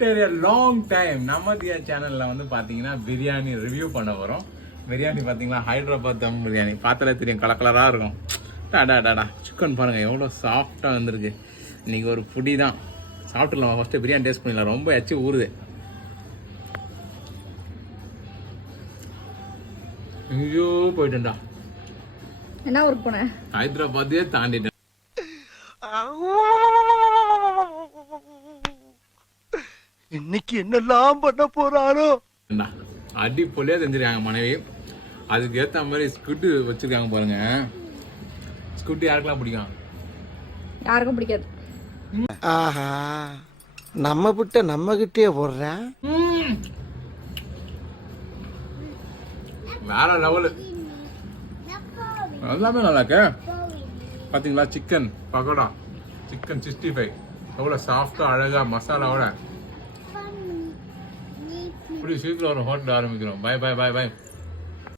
After a long time நம்ம தியா சேனல்ல வந்து பாத்தீங்கன்னா பிரியாணி ரிவ்யூ பண்ண வரோம். பிரியாணி பாத்தீங்கன்னா ஹைதராபாத் தம் பிரியாணி பார்த்தாலே தெரியும், கலர் கலரா இருக்கும். டாடா சிக்கன் பாருங்க எவ்வளோ சாஃப்டா வந்திருக்கு. இன்னைக்கு ஒரு புடி தான் சாப்பிட்டுலாம். ஃபர்ஸ்ட் பிரியாணி டேஸ்ட் பண்ணிடலாம். ரொம்ப எச்சு ஊறுது. ஐயோ போயிட்டேன்டா. என்ன ஊருக்கு போன? ஹைதராபாத்தே தாண்டிட்டேன். இன்னைக்கு என்னெல்லாம் பண்ண போறாரோ. அடிப்பொலியா செஞ்சிருக்காங்க மனைவி. அதுக்கு ஏத்த மாதிரி ஸ்குட்டு வச்சிருக்காங்க பாருங்க. ஸ்குட்டு யாருக்கெல்லாம் பிடிக்கும்? யாருக்கும் பிடிக்காது. ஆஹா, நம்ம கிட்ட நம்ம கிட்டே போடுறேன். வேற லெவலு. எல்லாமே நல்லா இருக்கு. பாத்தீங்களா சிக்கன் பக்கோடா, சிக்கன் 65 எவ்வளோ சாஃப்டா அழகா மசாலாவோட. இப்படி சீக்கிரம் ஒரு ஹோட்டல் ஆரம்பிக்கிறோம். Bye bye bye by.